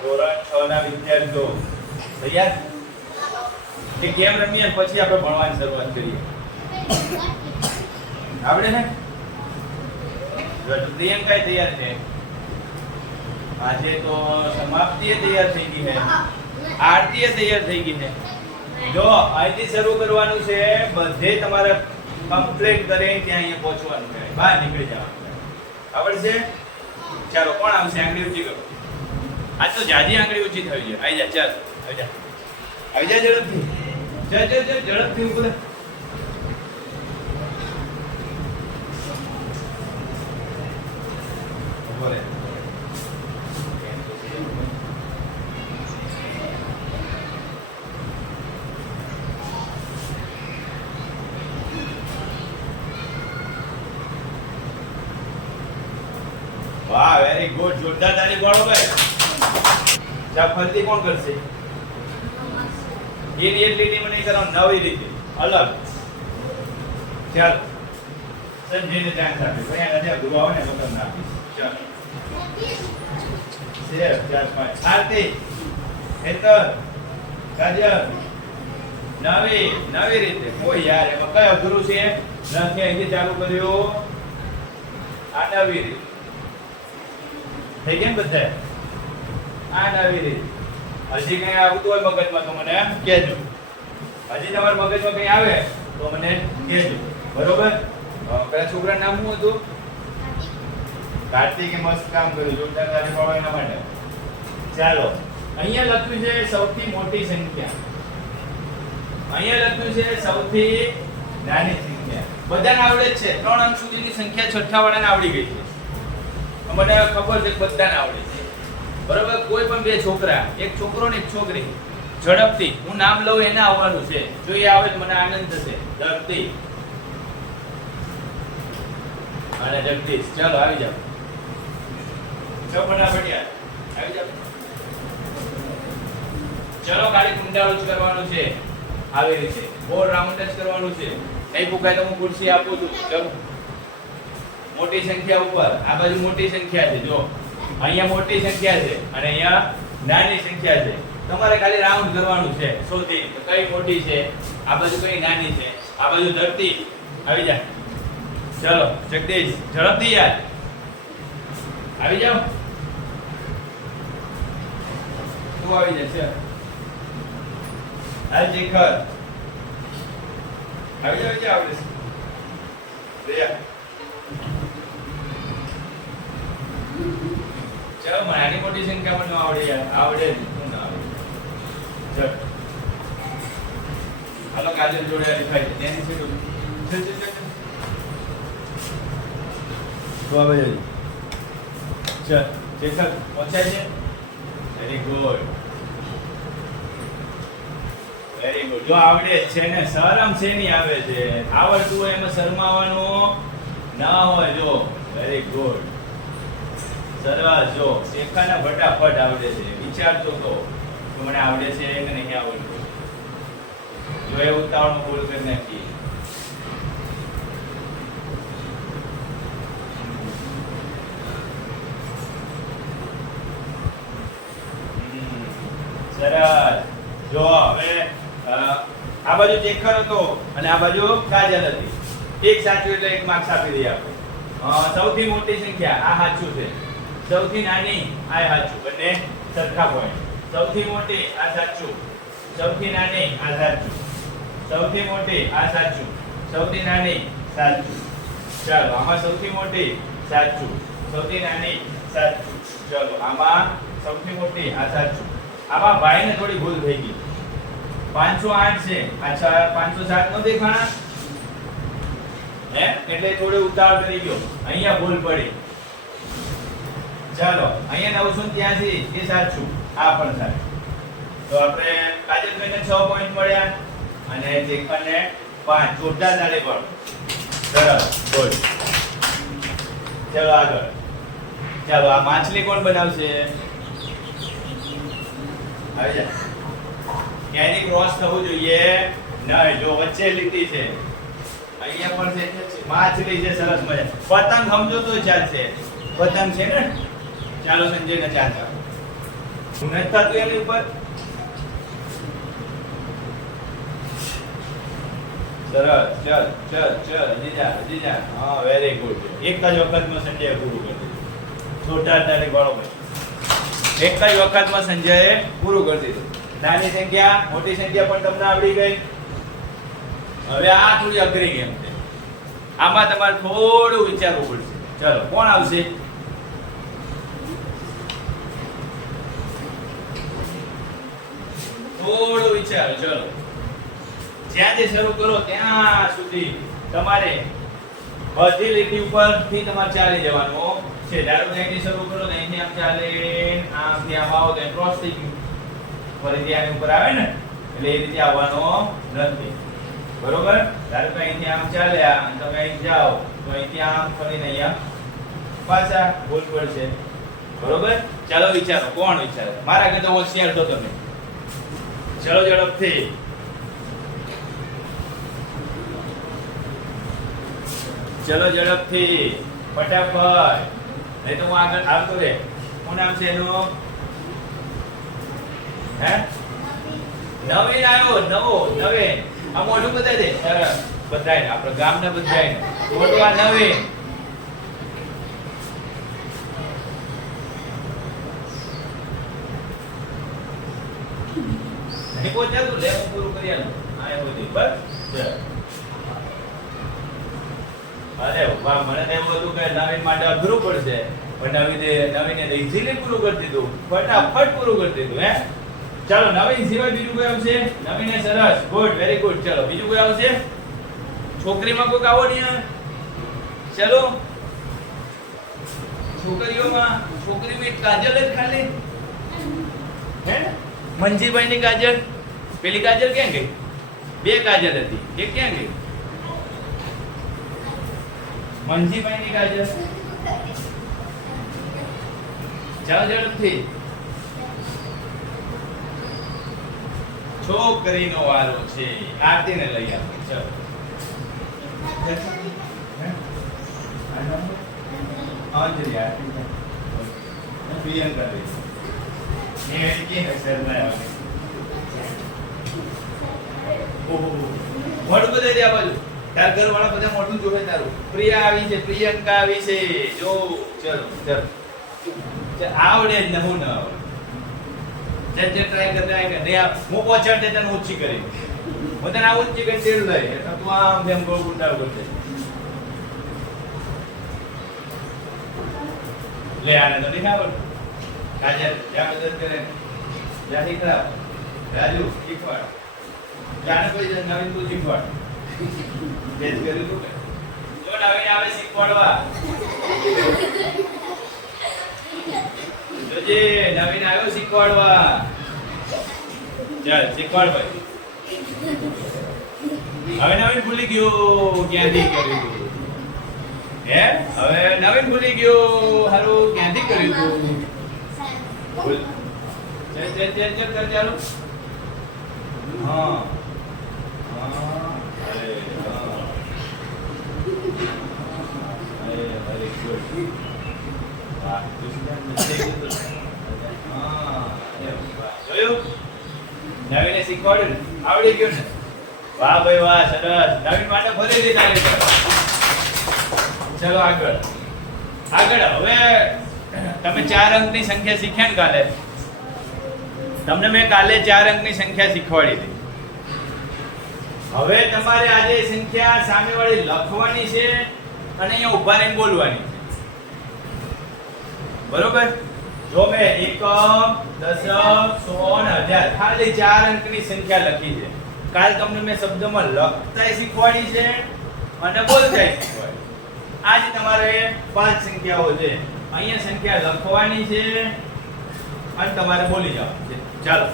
ધોરણ 6 ના વિદ્યાર્થીઓ તૈયાર કે કેમ રમીએ પછી આપણે ભણવાની શરૂઆત કરીએ આવડે ને પ્રિયંકા તૈયાર છે આજે તો સમાપ્તિ તૈયાર થઈ ગઈ છે આરતી તૈયાર થઈ ગઈ છે જો અહીંથી શરૂ કરવાનું છે બધે તમારે કમ્પ્લીટ કરીને ત્યાં અહીંયા પહોંચવાનું છે બહાર નીકળી જવાનું આવડશે ચાલો કોણ આવશે આંગળી ઊંચી કરો આજ તો જાજી આંગળી ઊંચી થઈ છે આવી જા ચાલ આવી જા ઝડપથી ઝડપથી ઉપર બોલે વાહ વેરી ગુડ જોરદાર તાળી પાડો ભાઈ ચા ફરીથી કોણ કરશે એની એટલી મને કરો નવી રીતે અલગ ચાલ સંજયને ચાન્સ આપી ભાઈ આ નજર ગુરુ આવે ને તો તમને આપીશ ચાલ શેર 4 5 આરતી હેતર કાજલ નવી રીતે કોઈ યાર એમાં કયો ગુરુ છે નથી અહીંથી ચાલુ કર્યો આ નવી રીતે થઈ ગયા બધા આ નવી રીત હજી કઈ આવતું હોય મગજમાં તો મને કહેજો હજી તમારા મગજમાં કઈ આવે તો મને કહેજો બરોબર પેલા છોકરાનું નામ શું હતું કાર્તિકે મસ્ત કામ કર્યું જોરદાર તાળી પાડો એના માટે ચાલો અહીંયા લખ્યું છે સૌથી મોટી સંખ્યા અહીંયા લખ્યું છે સૌથી નાની સંખ્યા બધાને આવડે જ છે 3 અંક સુધીની સંખ્યા છઠ્ઠા વાળાને આવડી ગઈ છે મને ખબર છે બધાને આવડે છે બરાબર કોઈ પણ બે છોકરા એક છોકરો ને એક છોકરી ઝડપથી હું નામ લઉં એને આવવાનું છે જો એ આવે તો મને આનંદ થશે ધરતી અને જગદીશ ચાલો આવી જાઓ ચલો ફટાફટ આવી જાઓ ચલો ખાલી કુંડા ઉચ કરવાનું છે આવી રીતે ગોળ રાઉન્ડ જ કરવાનું છે નહીં પૂકાય તો હું ખુરશી આપું છું ચલો મોટી સંખ્યા ઉપર આ બાજુ મોટી સંખ્યા છે જો અહીંયા મોટી સંખ્યા છે અને અહીંયા નાની સંખ્યા છે તમારે ખાલી રાઉન્ડ કરવાનું છે શોધી તો કઈ મોટી છે આ બાજુ કઈ નાની છે આ બાજુ ધરતી આવી જા ચલો જગદીશ ઝડપથી યાર આવી જાઓ તું આવી જા ચલ હાલ શેખર આવી જાઓ આવડે દયા ચલો નાની મોટી સંખ્યા પણ આવડે યાર આવડે જ શું ના આવડે ચલ હાલો કાજલ જોડે દેખાય છે તેની છે ચલ તો આવે ચલ શેખર પહોંચાય છે વેરી ગુડ જો આવડે છે ને શરમ છે નહીં આવે છે આવડતું હોય એમાં શરમાવાનું ના હોય જો વેરી ગુડ સરસ જો શેખાના ફટાફટ આવડે છે વિચારતો તો મને આવડે છે કે નહીં આવડતું જો એ ઉતાવળમાં ભૂલ કરી નાખી સરસ જો હવે આ બાજુ શેખર હતો અને આ બાજુ કાજલ હતી એક સાચું એટલે એક માર્ક્સ આપી દઈએ આપણે સૌથી મોટી સંખ્યા આ સાચું છે સૌથી નાની આ સાચું બંને સરખા પોઈન્ટ સૌથી મોટી આ સાચું સૌથી નાની આ સાચું સૌથી મોટી આ સાચું સૌથી નાની સાચું ચાલો આમાં સૌથી મોટી સાચું સૌથી નાની સાચું ચાલો આમાં સૌથી મોટી આ સાચું આમાં ભાઈને થોડી ભૂલ થઈ ગઈ 508 છે અચ્છા 507 નો દેખાણા હે એટલે થોડો ઉતાવળ કરી ગયો અહીંયા ભૂલ પડી ચાલો અહીંયા 983 એ સાચું આ પણ સાચું તો આપણે કાજલભાઈને 6 પોઈન્ટ મળ્યા અને શેખરને 5 જોરદાર તાળી પાડો સરસ ગુડ ચાલો આગળ ચાલો આ માછલી કોણ બનાવશે આવી જા ક્યાંય ક્રોસ થવું જોઈએ નહીં જો વચ્ચે લીટી છે અહીંયા પણ છે માછલી છે સરસ મજા પતંગ સમજો તો ચાલશે પતંગ છે ને ચાલો સંજયને ચાલ ચાલો નથી થતું એની ઉપર. સરસ. ચલ ચલ ચલ હજી જા. હા વેરી ગુડ. એક જ વખતમાં સંજયે પૂરું કરી દીધું. છોટા તારી બરોબર. એક જ વખતમાં સંજયે પૂરું કરી દીધું. નાની સંખ્યા મોટી સંખ્યા પણ તમને આવડી ગઈ. હવે આ થોડી અઘરી ગેમ છે. આમાં તમારે થોડું વિચારવું પડશે. ચલો કોણ આવશે? થોડું વિચારો. ચલો જ્યાંથી શરૂ કરો ત્યાં સુધી તમારે બધી લીટી ઉપરથી તમારે ચાલી જવાનું છે. ધારો કે અહીંથી શરૂ કરો તો અહીંથી આમ ચાલે, આમથી આમ આવો તો ક્રોસ થઈ ગયું. ફરીથી આની ઉપર આવે ને એટલે એ રીતે આવવાનો નથી. બરોબર? ધારો કે અહીંથી આમ ચાલ્યા અને તમે અહીં જાઓ તો અહીંથી આમ ફરીને અહીંયા પાછા ભૂલ પડશે. બરોબર? ચાલો વિચારો. કોણ વિચારે? મારા કરતા હોશિયાર છો તમે. ચલો ઝડપથી. ચલો ઝડપથી ફટાફટ. નહીં તો હું આગળ આવતો રે. શું નામ છે એનું? હે નવીન આવ્યો. નવીન આ મોઢું બતાવી દે. સરસ. બધાય આપણે ગામને બધાય મોઢું આ નવીન. નહીં પહોંચાતું લે હું પૂરું કરી આલું. આ એવું હતું બસ. અરે વાહ, મને તો એવું હતું કે નવીન માટે અઘરું પડશે પણ નવીને ઇઝીલી પૂરું કરી દીધું. ફટાફટ પૂરું કરી દીધું. હે ચાલો નવીન સિવાય બીજું કોઈ આવશે? નવીને સરસ. Good very good. ચલો બીજું કોઈ આવશે? છોકરીમાં કોઈ આવો નહીં? ચલો છોકરીમાં કાજલ જ ખાલી. હે મંજીભાઈ ની કાજલ. પેલી કાજલ ક્યાં ગઈ? બે કાજલ હતી. એક ક્યાં ગઈ? મંજીભાઈ ની કાજલ. ચાલો ઝડપથી. છોકરીનો વારો છે. આરતીને લઈ આવો. ચલો અંજલિ આરતી પ્રિયંકા રે એ કે શરમાય આવે. ઓહો મોઢું બતાવી દે આ બાજુ. તાર ઘરવાળા બધા મોઢું જોવે તારું. પ્રિયા આવી છે, પ્રિયંકા આવી છે. જો ચલો આવડે જ ન હું ન આવડે. જે ટ્રાય કરતા કે નહીં હું પહોંચાડે તને ઊંચી કરી. હું તને આ ઊંચી કરી તેલ લઈ એટલે તું આમ જેમ ગોળ ગુંડાળ કરશે. લે આને તો નહીં આવડતું. કાજલ જ્યાં મદદ કરે જ્યાં શીખડાવ. રાજુ શીખવાડ. જાણે કોઈ નવીન તું શીખવાડ. બે જ કર્યું તું કે જો નવીન આવે શીખવાડવા. જોજે નવીન આવ્યો શીખવાડવા. ચાલ શીખવાડ ભાઈ. હવે નવીન ભૂલી ગયો ક્યાંથી કર્યું. હે હવે નવીન ભૂલી ગયો. હારું ક્યાંથી કર્યું તું? ચાલ કર ચાલો. હા અરે વેરી ગુડ. વાહ જોયું? નવીને શીખવાડ્યું. આવડી ગયું ને? વાહ ભાઈ વાહ. સરસ. નવીન માટે ફરીથી તારીફ કરો. ચલો આગળ. હવે તમે 4 અંકની સંખ્યા શીખ્યા ને કાલે? તમને મેં કાલે 4 અંકની સંખ્યા શીખવાડી હતી. હવે તમારે આજે સંખ્યા સામેવાળી લખવાની છે અને અહીંયા ઊભા રહીને બોલવાની છે. બરોબર? જો મેં 1 10 100 1000 ખાલી 4 અંકની સંખ્યા લખી છે. કાલ તમને મેં શબ્દમાં લખતાય શીખવાડી છે અને બોલતાય શીખવાડી. આજ તમારે 5 સંખ્યાઓ છે. અહીંયા સંખ્યા લખવાની છે અને તમારે બોલી જવાનું છે. ચાલો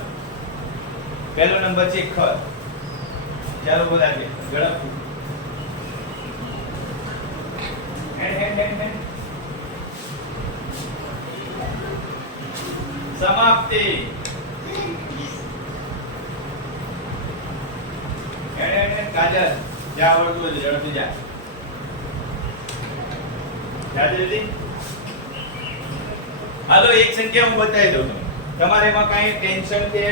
પહેલો નંબર છે ખ. ચાલો બોલાવીએ ઝડપથી. સમાપ્તિ. કાજલ જા આવડતું હોય ઝડપથી જા. જલ્દી. હાલો એક સંખ્યા હું બતાવી દઉં તમને. તમારે એમાં કાંઈ ટેન્શન કે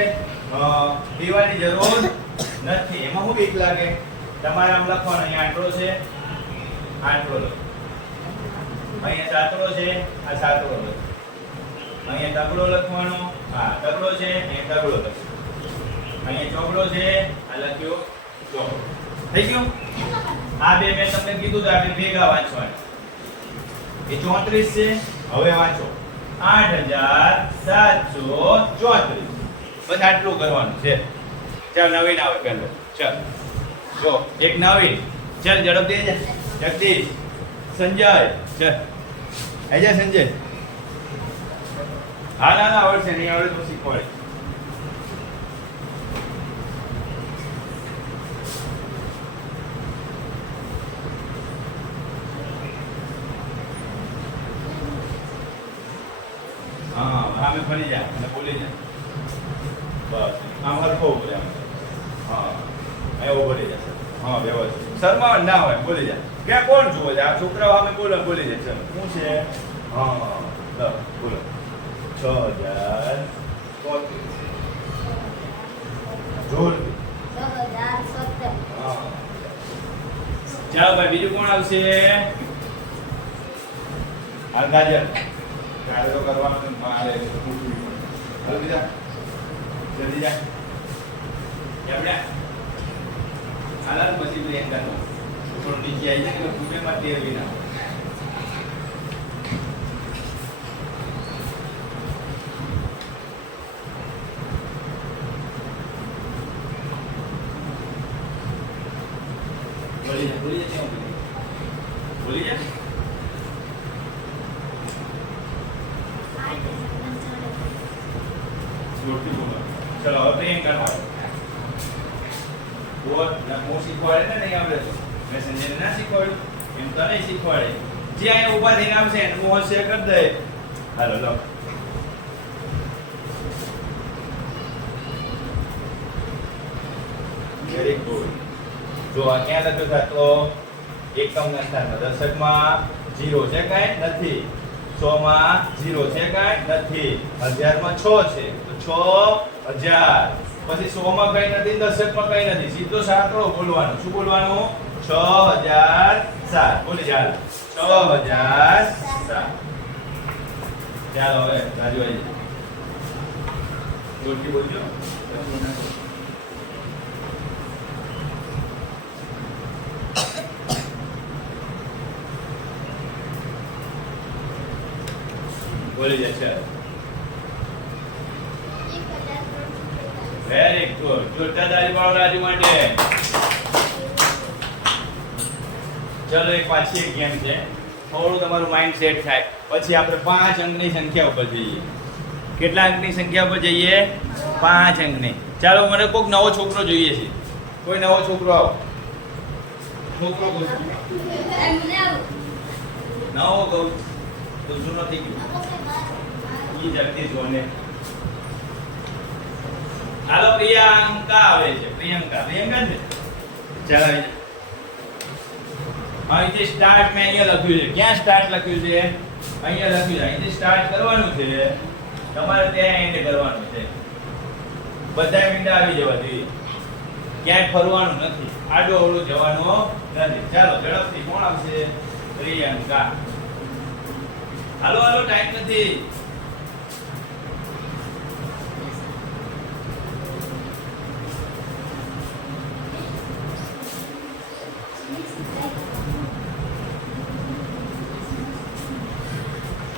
પીવાની જરૂર નથી. એમાં શું બીક લાગે? તમારે આમ લખવાનું, અહીંયા આટલો છે, આટલો લખો, અહીંયા સાતડો છે, આ સાતડો લખો, અહીંયા તગડો લખવાનો, હા તગડો છે, અહીંયા તગડો લખો, અહીંયા ચોકડો છે, આ લખ્યો ચોકડો. થઈ ગયું? આ બે મેં તમને કીધું તો આપણે ભેગા વાંચવાના. એ 34 છે. હવે વાંચો 8734. બસ આટલું કરવાનું છે. ચાલ નવીન આવે પહેલો. ચાલ જો એક નવીન. ચાલ ઝડપથી જા. જગદીશ, સંજય, ચાલ આજા સંજય. હા ના આવડશે, નહીં આવડે તો શીખવાડે. હા આમે ફરી જા અને બોલી જા. બસ આમ હરખો ઉભો રહે. હા એવો બોલી જા. હા વ્યવસ્થિત. શરમાવ ના હોય, બોલી જા. ક્યાં કોણ જુઓ છે? આ છોકરાઓ સામે બોલો, બોલી જા. ચલો શું છે? હા લો બોલો. 6034. જોર. 6017. હા ચાલો ભાઈ, બીજું કોણ આવશે? હાલ ગાજર. કાર્ય તો કરવાનો છે, મારે જલ્દી જા, જલ્દી જા. એમણે હાલાત પછી બ્રેક કરવાનો. થોડું નીચે આવી જાય કે કુબેરમાં તેરવી ના. બોલી જા, બોલી જા, ત્યાં બોલી જા. જોરથી બોલો. ચલો હવે પ્રિયંકા નો બોલ. હું શીખવાડે ને નહીં આવડે તો મેં સંજયને ના શીખવાડ્યું એમ તને શીખવાડે. જે અહીંયા ઊભા થઈને આવશે એને હું શેર કરી દે. હાલો લો. Very good. જો આ ક્યાં લખ્યું તો એકમના સ્થાનમાં. દશકમાં 0 છે કાંઈ નથી. 100 માં 0 છે કાંઈ નથી. 1000 માં 6 છે તો 6000. પછી 100 માં કઈ નથી, દશકમાં કઈ નથી. સીધો સાંકળો બોલવાનો. શું બોલવાનું? 6007. બોલી ચાલો 6007. ચાલો હવે રાજુ આવી જાય. જોરથી બોલજો. બોલી જાય. ચાલો વેરી ગુડ. જોરદાર તાળી પાડો રાજુ માટે. ચલો એક પાછી એક ગેમ છે. થોડું તમારું માઇન્ડ સેટ થાય પછી આપણે 5 અંકની સંખ્યા ઉપર જઈએ. કેટલા અંકની સંખ્યા ઉપર જઈએ? 5 અંકની. ચાલો મને કોઈક નવો છોકરો જોઈએ છે. કોઈ નવો છોકરો આવો. છોકરો કોઈ નવો કહું તો જૂનો થઈ ગયો. ઈ જલ્દી જોને. હાલો પ્રિયંકા આવે છે. પ્રિયંકા છે. ચાલો આવી જા. અહીંથી સ્ટાર્ટ મેં અહીંયા લખ્યું છે. ક્યાં સ્ટાર્ટ લખ્યું છે? અહીંયા લખ્યું છે. અહીંથી સ્ટાર્ટ કરવાનું છે. તમારે ત્યાં એન્ડ કરવાનું છે. બધા મીંડા આવી જવા જોઈએ. ક્યાંય ફરવાનું નથી. આડો અવળો જવાનો નથી. ચાલો ઝડપથી કોણ આવશે? પ્રિયંકા. હાલો હાલો ટાઈમ નથી.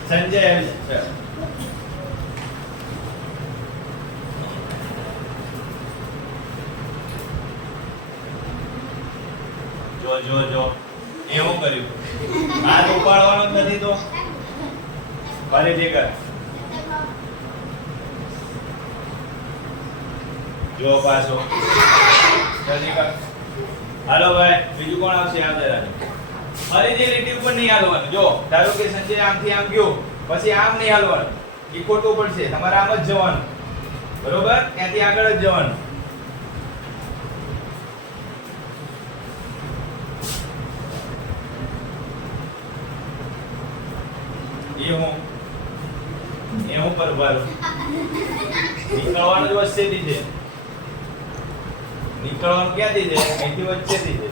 સંજય આવી છે. જો જો જો એવું કર્યું. હાથ ઉપાડવાનો જ નથી તો ફરીથી કર. જો પાછો જલ્દી કર. હાલો ભાઈ બીજું કોણ આવશે? આમ જરા ફરીથી લીટી ઉપર નહીં હાલવાનું. જો ધારો કે સંજય આમથી આમ ગયો પછી આમ નહીં હાલવાનું. એ ખોટું પડશે. તમારે આમ જ જવાનું. બરોબર? ત્યાંથી આગળ જ જવાનું. એ હું એ હું પર ભરું નીકળવાનું જ વચ્ચેથી છે નીકળવાનું ક્યાંથી છે અહીંથી વચ્ચેથી છે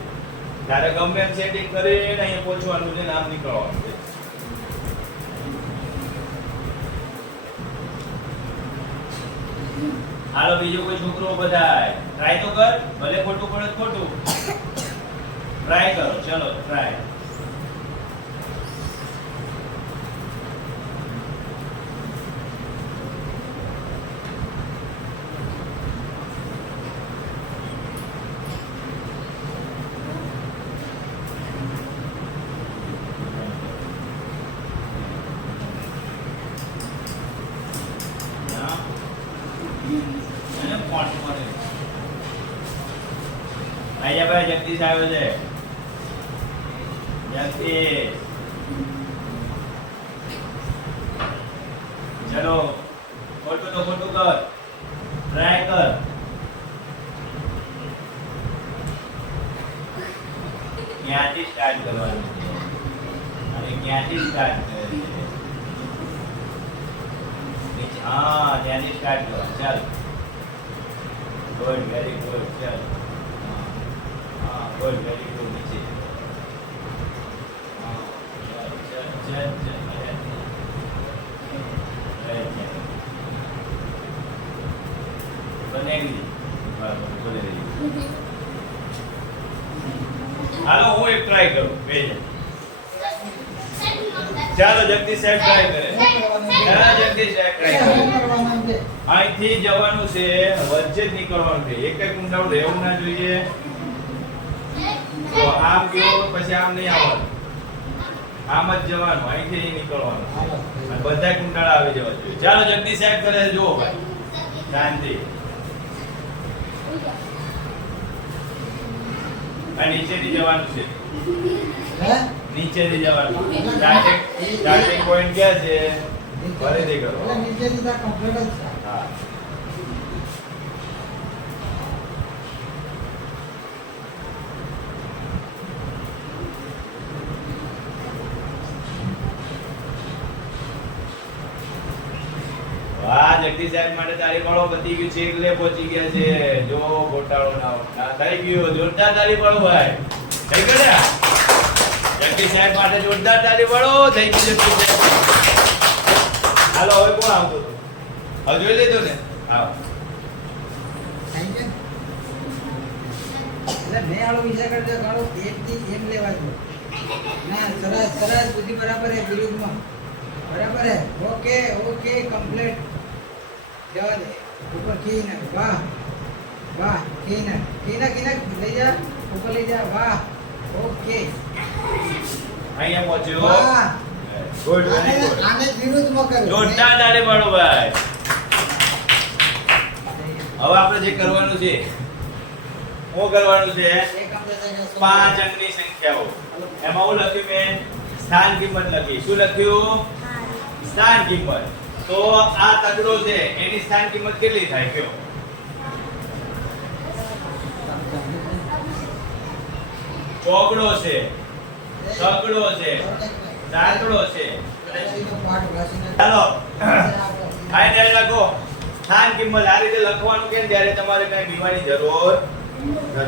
તારે ગમે એમ સેટિંગ કરીને અહીંયા પહોંચવાનું છે ને આમ નીકળવાનું છે હાલો બીજો કોઈ છોકરો બધાય ટ્રાય તો કર ભલે ખોટું પડે તો ખોટું ટ્રાય કરો ચલો ટ્રાય આયા ભાઈ જગદીશ આવ્યો છે જગદીશ ચલો ખોટું તો ખોટું કર ટ્રાય કર ક્યાંથી સ્ટાર્ટ કરવાનું છે અને ક્યાંથી સ્ટાર્ટ કરે છે નીચે હા ત્યાંથી સ્ટાર્ટ કરવાનું ચાલ ગુડ વેરી ગુડ ચાલ गुड वेरी गुड नीचे हाँ चल चल चल बनेगी बोले हालो હું એક ટ્રાય કરું બે ચાલો જગદીશ સાહેબ ટ્રાય કરે ચાલો જગદીશ સાહેબ ટ્રાય કરે અહીંથી જવાનું છે વચ્ચે જ નીકળવાનું છે એક એક ઊંડાવું રહેવું ના જોઈએ તો આમ ગયો પછી આમ નહીં આવવાનું આમ જ જવાનું અહીંથી નહીં નીકળવાનું અને બધા કુંડાળા આવી જવા જોઈએ ચાલો જગદીશ સાહેબ કરે છે જુઓ ભાઈ શાંતિ આ નીચેથી જવાનું છે નીચેથી જવાનું સ્ટાર્ટિંગ પોઈન્ટ ક્યાં છે ફરીથી કરો નીચેથી તા કમ્પ્લીટ જ છે હા વાહ જગદીશ સાહેબ માટે તારી પાડો પતી ગયું છે એટલે પહોંચી ગયા છે જો ગોટાળો ના થઈ ગયો જોરદાર તારી પાડો ભાઈ થઈ ગયા જગદીશ સાહેબ માટે જોરદાર તારી પાડો થઈ ગયું જગદીશ સાહેબ હાલો હવે કોણ આવતો હતો હવે જોઈ લેજો ને આવો થઈ ગયા એટલે મેં આલો વિચાર કરજો ગાળો એક થી એમ લેવા જો ના સરસ સરસ બુદ્ધિ બરાબર હે વિરુદ્ધમાં બરાબર હે ઓકે ઓકે કમ્પ્લીટ જવા દે ઉપર ખીને વાહ વાહ ખીને ખીને ખીને લઈ જા ઉપર લઈ જા વાહ ઓકે અહીંયા પહોંચ્યો વાહ ગુડ વેરી ગુડ આને વિરુદ્ધમાં કરો જોરદાર તાળી પાડો ભાઈ હવે આપણે જે કરવાનું છે શું કરવાનું છે એક આપણે 5 અંકની સંખ્યાઓ એમાં હું લખ્યું મેં સ્થાન કિંમત લખી શું લખ્યું સ્થાન કિંમત તો આ તગડો છે એની સ્થાન કિંમત કેટલી થાય કયો ચોગડો છે તગડો છે દાંતડો છે ચાલો આ ધ્યાન રાખો સ્થાન કિંમત આ રીતે લખવાનું કેમ જ્યારે તમારે કઈ બીવાની જરૂર નથી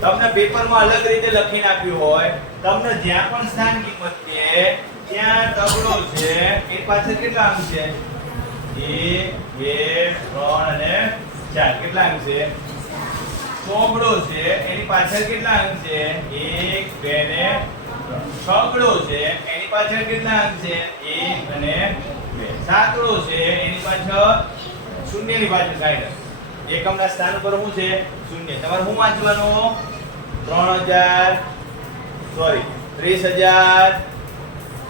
તમને પેપરમાં અલગ રીતે લખીને આપ્યું હોય તમને જ્યાં પણ સ્થાન કિંમત કે ત્યાં તગડો છે એ પાછળ કેટલા અંક છે 1 2 3 અને 4 કેટલા અંક છે ચોગડો છે એની પાછળ કેટલા અંક છે 1 2 ને 3 છગડો છે એની પાછળ કેટલા અંક છે 1 અને 2 સાતડો છે એની પાછળ શૂન્યની પાછળ કાઢો એકમના સ્થાન ઉપર શું છે શૂન્ય તમારે શું વાંચવાનું 30,000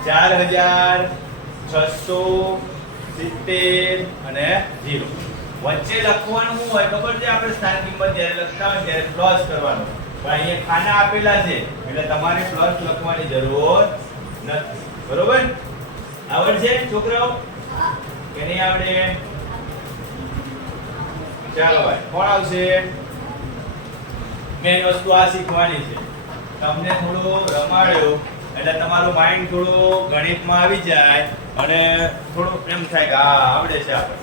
4,670 અને 0 વચ્ચે લખવાનું શું હોય ખબર છે આપણે સ્થાન કિંમત જ્યારે લખતા હોય ત્યારે પ્લસ કરવાનું પણ અહીંયા ખાના આપેલા છે એટલે તમારે પ્લસ લખવાની જરૂર નથી બરોબર આવડશે છોકરાઓ કે નહીં આવડે ચાલો ભાઈ કોણ આવશે મેન વસ્તુ આ શીખવાની છે તમને થોડું રમાડ્યો એટલે તમારું માઇન્ડ થોડું ગણિતમાં આવી જાય અને થોડું એમ થાય કે આ આવડે છે આપણે,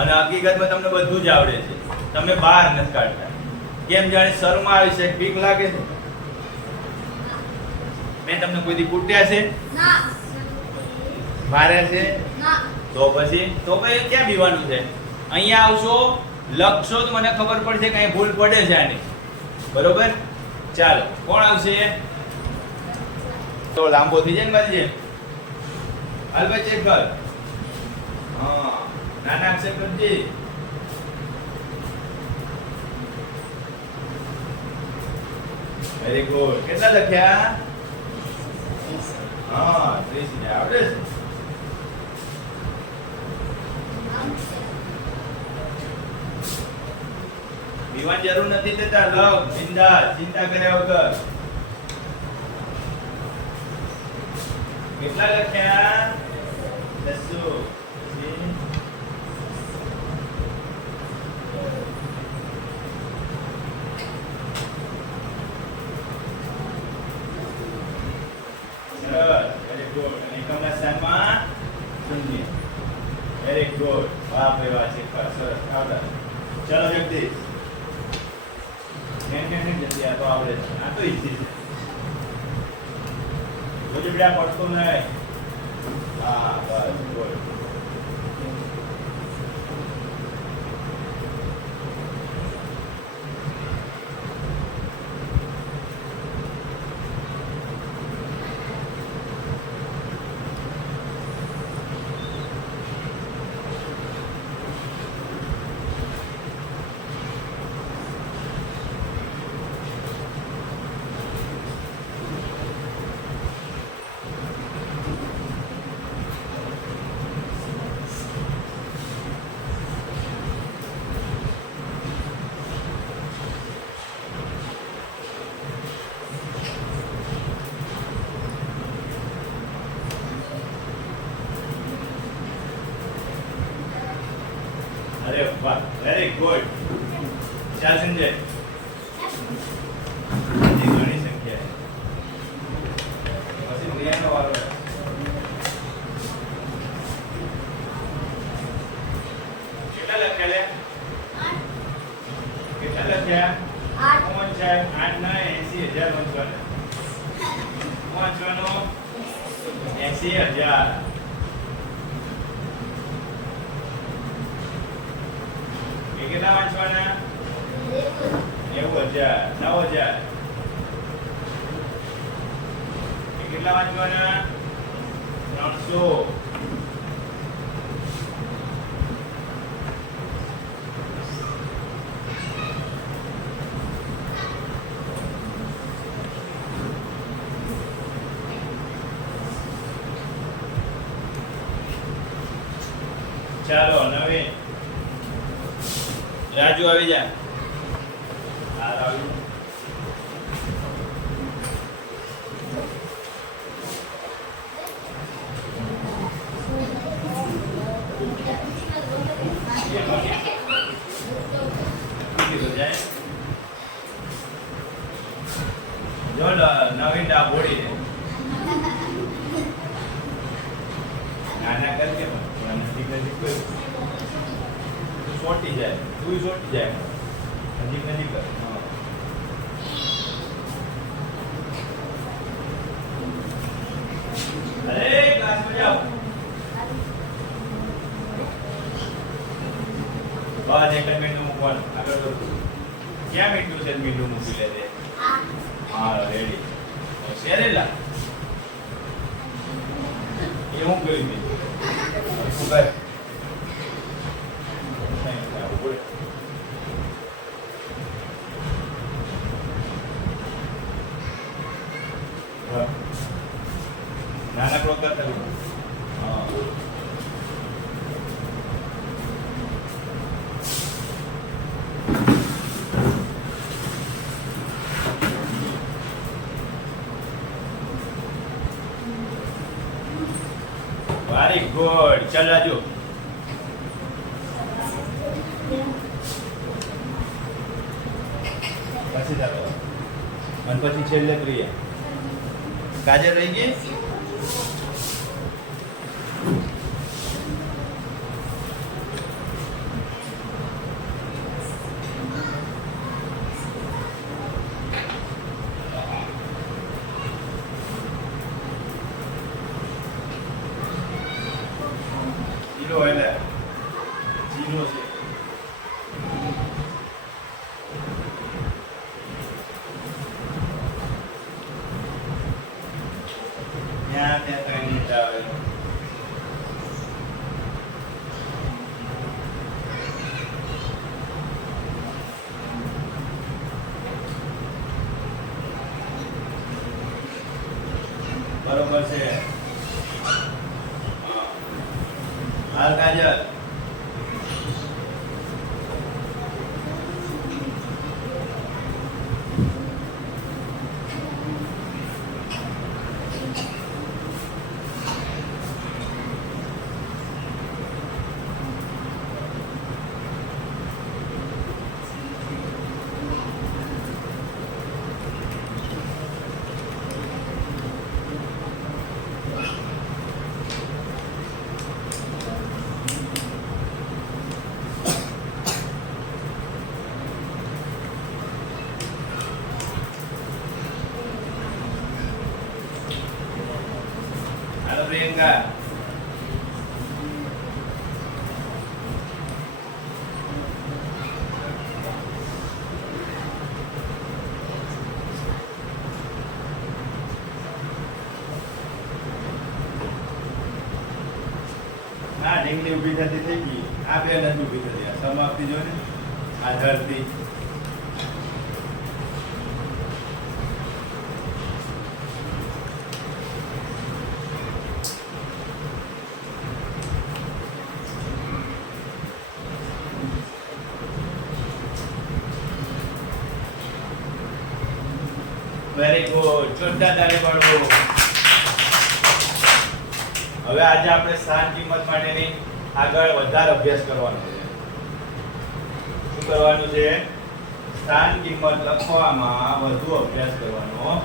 અને હકીકતમાં તમને બધું જ આવડે છે, તમે બહાર નથી કાઢતા. કેમ જાણે શરમ આવે છે, બીક લાગે છે? મેં તમને કોઈ દી કૂટ્યા છે, ના માર્યા છે? ના તો પછી ક્યાં બીવાનું છે? અહીંયા આવશો, લખશો તો મને ખબર પડશે કે અહીં ભૂલ પડે છે આની. બરોબર? ચાલો, કોણ આવશે? તો લાંબો થઈ જાય ને મારી જેમ. હાલ ભાઈ ચેક કર. હા, નાના અક્ષર કરજે. Very good. કેટલા લખ્યા? હા, 30 ને આવડે છે. બીવાની જરૂર નથી દેતા, લખ બિંદાસ, ચિંતા કર્યા વગર. કેટલા લખ્યા? 200. Very good. અને એકમના સ્થાનમાં શૂન્ય. Very good. વાહ ભાઈ વાહ, શીખવા સરસ આવડે. ચલો જગદીશ. જલ્દી આ તો આવડે છે, આ તો ઈઝી છે. જોજે બેટા પડતો નહીં. હા બસ ગુડ. અરે વાહ, વેરી ગુડ. ચાલ સંજય. હજી ઘણી સંખ્યા છે. પછી પ્રિયાનો વારો છે. કેટલા લખ્યા લે? કેટલા લખ્યા? 8 કોણ છે? 8 ના 80,000 વાંચવાના. વાંચવાનો 80,000. કેટલા વાંચવાના? 90,000. 9,000. કેટલા વાંચવાના? 300. ચાલો નવીન. રાજુ આવી જા. હાલ આવી. જો નવીન આ બોડી નાના કરકે નજીક નજીક છોટી જાય, તું છોટી જાય, નજીક નજીક કર. અરે ક્લાસમાં જાઓ. બસ એક જ મીંડું મૂકવાનું. આગળ વધો. ક્યાં મીંડું છે? મીંડું મૂકી લેજે. હા રેડી. શેરેલા એ હું કરી દીધું. શું કરે? નાનકડો કરતા હા. Very good. ચાલ રાજુ. પછી ચાલો અને પછી છેલ્લે પ્રિયા. કાજલ રહી ગઈ. 0 એટલે 0 છે. ત્યાં 3 મિનિટ આવે. બરોબર છે. હાલ કાજલ હાલો પ્રિયંકા ના ઢીંગલી ઊભી થતી થઈ ગઈ. આ બે નથી ઊભી થતી. આ સમાપ્તિ જો ને આ ધરતી વેરી ગુડ. જોરદાર તાળી પાડો. હવે આજે આપણે સ્થાન કિંમત માટેની આગળ વધારે અભ્યાસ કરવાનો છે. શું કરવાનું છે? સ્થાન કિંમત લખવામાં વધુ અભ્યાસ કરવાનો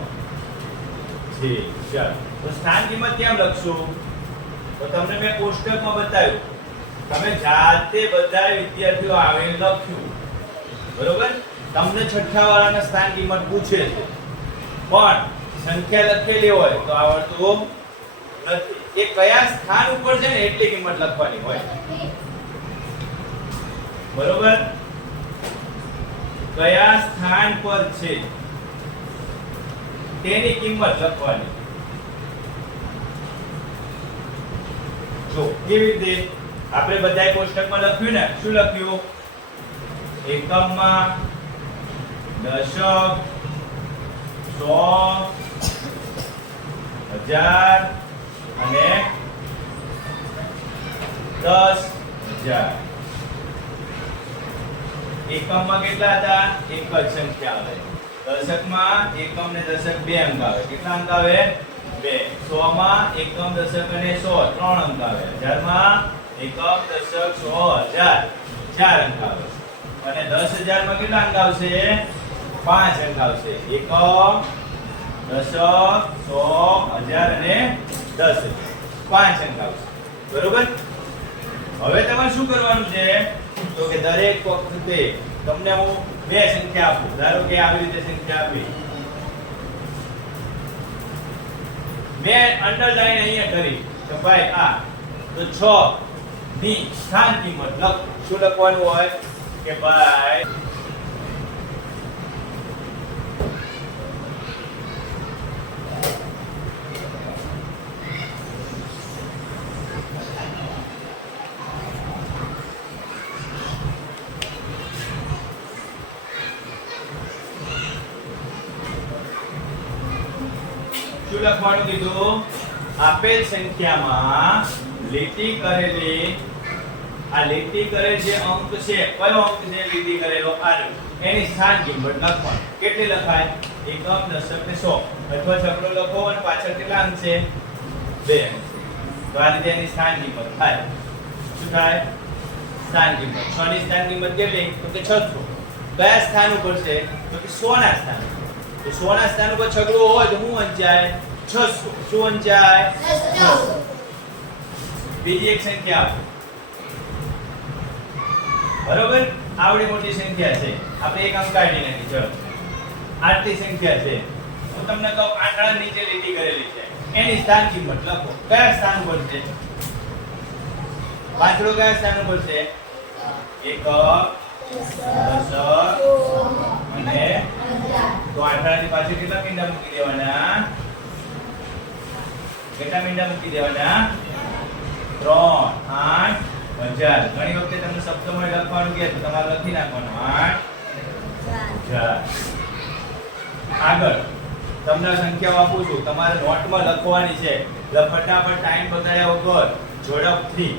છે. ચાલો તો સ્થાન કિંમત કેમ લખશું? તો તમને મેં કોષ્ટકમાં બતાવ્યું. તમે જાતે બધા વિદ્યાર્થીઓ આવીને લખ્યું. બરોબર? તમને છઠ્ઠા વાળાના સ્થાન કિંમત પૂછે છે પણ સંખ્યા લખેલી હોય તો આવડતું નથી. એ કયા સ્થાન ઉપર છે ને એટલી કિંમત લખવાની હોય. બરોબર? કયા સ્થાન પર છે તેની કિંમત લખવાની. જો કેવી રીતે આપણે બધાય કોષ્ટકમાં લખ્યું ને. શું લખ્યું? એકમમાં, દશક, 100, 1000 અને 10,000. એકમમાં કેટલા હતા? એક જ સંખ્યા આવે. દશકમાં એકમ ને દશક બે અંક આવે. કેટલા અંક આવે? બે. 100 માં એકમ, દશક અને 100 ત્રણ અંક આવે. 1000 માં એકમ, દશક, 100, 1000 ચાર અંક આવે. અને 10,000 માં કેટલા અંક આવશે? 5 અંક આવશે. એકમ, દશક, 100, 1000 અને 10,000 5 અંક આવશે. બરોબર? હવે તમારે શું કરવાનું છે? તો કે દરેક વખતે તમને હું બે સંખ્યા આપું. ધારો કે આવી રીતે સંખ્યા આપી. મેં અંડરલાઈન અહીંયા કરી કે ભાઈ આ તો 6 ની સ્થાન કિંમત લખ. શું લખવાનું હોય? કે ભાઈ શું લખવાનું કીધું? આપેલ સંખ્યામાં લીટી કરેલી આ લીટી કરેલ જે અંક છે કયો અંક છે? લીટી કરેલો આ એની સ્થાન કિંમત લખવાની. કેટલી લખાય? એકમ, દશક ને 100. અથવા છગડો લખો અને પાછળ કેટલા અંક છે? 2 અંક. તો આ રીતે એની સ્થાન કિંમત થાય. શું થાય? સ્થાન કિંમત. 6 ની સ્થાન કિંમત કેટલી? તો કે 600. કયા સ્થાન ઉપર છે? તો કે 100 ના સ્થાન. તો 100 ના સ્થાન ઉપર છગડો હોય તો શું વંચાય? 600. શું વંચાય? 600. બીજી એક સંખ્યા આપો. બરોબર? આવડી મોટી સંખ્યા છે. આપણે એક અંક કાઢી નાખી. ચલો આટલી સંખ્યા છે. હું તમને કહું આંકડા નીચે લીટી કરેલી છે. એની સ્થાન કિંમત લખો. કયા સ્થાન ઉપર છે? પાંચડો કયા સ્થાન ઉપર છે? એક, દસ અને તો આઠડાની પાછળ કેટલા મીંડા મૂકી દેવાના? કેટલા મીંડા મૂકી દેવાના? 3, 8, 1000. ઘણી વખતે તમને શબ્દમાં લખવાનું કહે તો તમારે લખી નાખવાનું 8, 1000. આગળ તમને સંખ્યાઓ આપું છું, તમારે નોટમાં લખવાની છે. એટલે ફટાફટ ટાઈમ બગાડ્યા વગર ઝડપથી.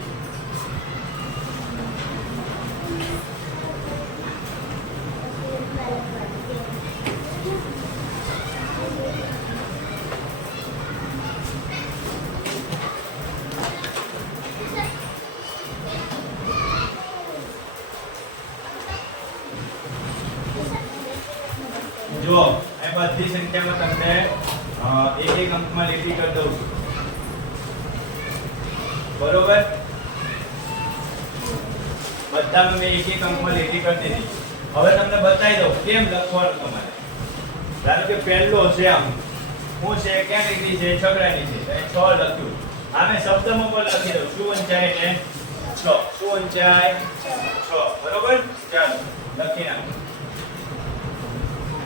જો એ બધી સંખ્યામાં તમને એક એક અંકમાં લીટી કરી દઉં છું. બરોબર? બધામાં મેં એક એક અંકમાં લીટી કરી દીધી. હવે તમને બતાવી દઉં કેમ લખવાનું તમારે. ધારો કે પહેલો છે અંક શું છે? ક્યાં લીટી છે? છગડાની છે. તો 6 લખ્યું. આને શબ્દમાં પણ લખી દઉં. શું વંચાય ને 6. શું વંચાય? 6. બરોબર? ચાલો લખી નાખો.